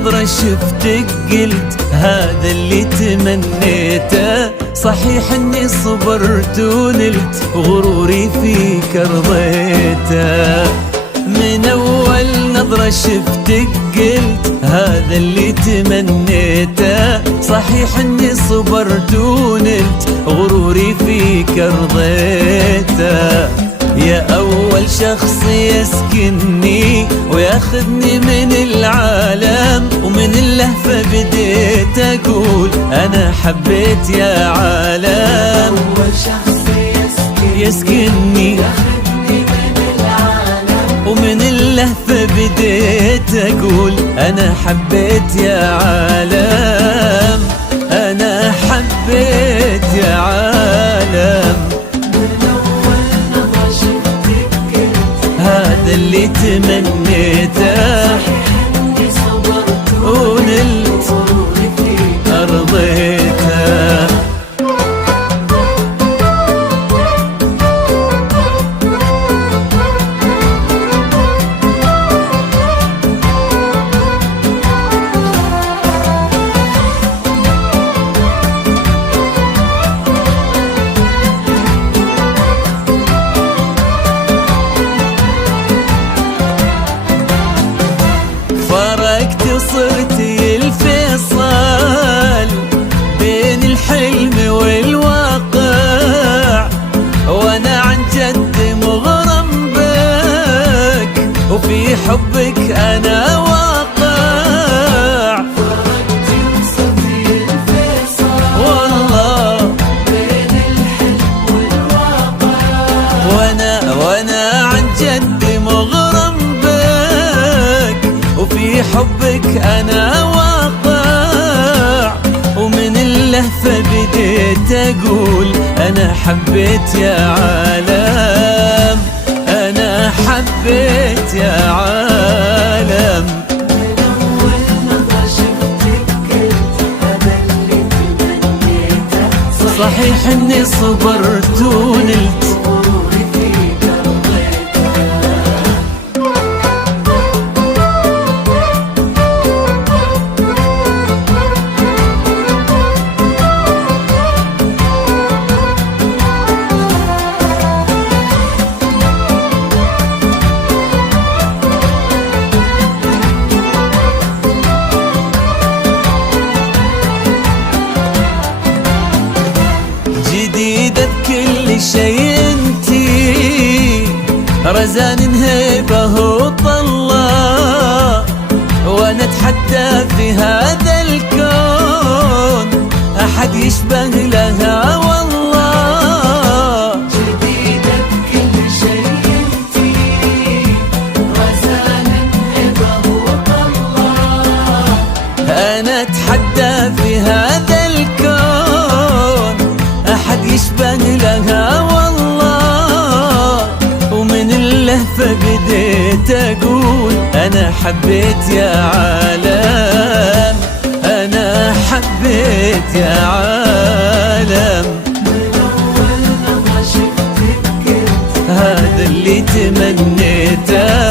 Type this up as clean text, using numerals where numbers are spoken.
نظرة شفتك قلت هذا اللي تمنيته. صحيح اني صبرت ونلت غروري فيك رضيته. من اول نظرة شفتك قلت هذا اللي تمنيته. صحيح اني صبرت ونلت غروري فيك رضيته. يا أول شخص يسكنني وياخذني من العالم، ومن اللهفة بديت أقول أنا حبيت يا عالم. أول شخص يسكنني ياخذني من العالم، ومن اللهفة بديت أقول أنا حبيت يا عالم. أنا حبيت يا عالم. هذا اللي تمنيته. إني صبرت ونلت غروري فيك أرضيته. فرقت وصرتي الفيصل بين الحلم والواقع، وانا عن جد مغرم بك وفي حبك انا واقع. فرقتي وصرتي الفيصل والله بين الحلم والواقع، وانا عن جد مغرم بك وفي حبك انا واقع. ومن اللهفة بديت اقول انا حبيت يا عالم. انا حبيت يا عالم. من أول نظرة شفتك قلت هذا اللي تمنيته. صحيح اني صبرت ونلت غروري فيك رضيته. جديدة بكل شيء انتي، رزان هيبة وطلة، وانا اتحدى في هذا الكون احد يشبه لها والله. جديدة بكل شيء انتي، رزان هبة وطلة، انا اتحدى في هذا الكون احد يشبه لها والله. ومن اللهفة بديت اقول انا حبيت يا عالم. انا حبيت يا عالم. من أول نظرة شفتك قلت هذا اللي تمنيته.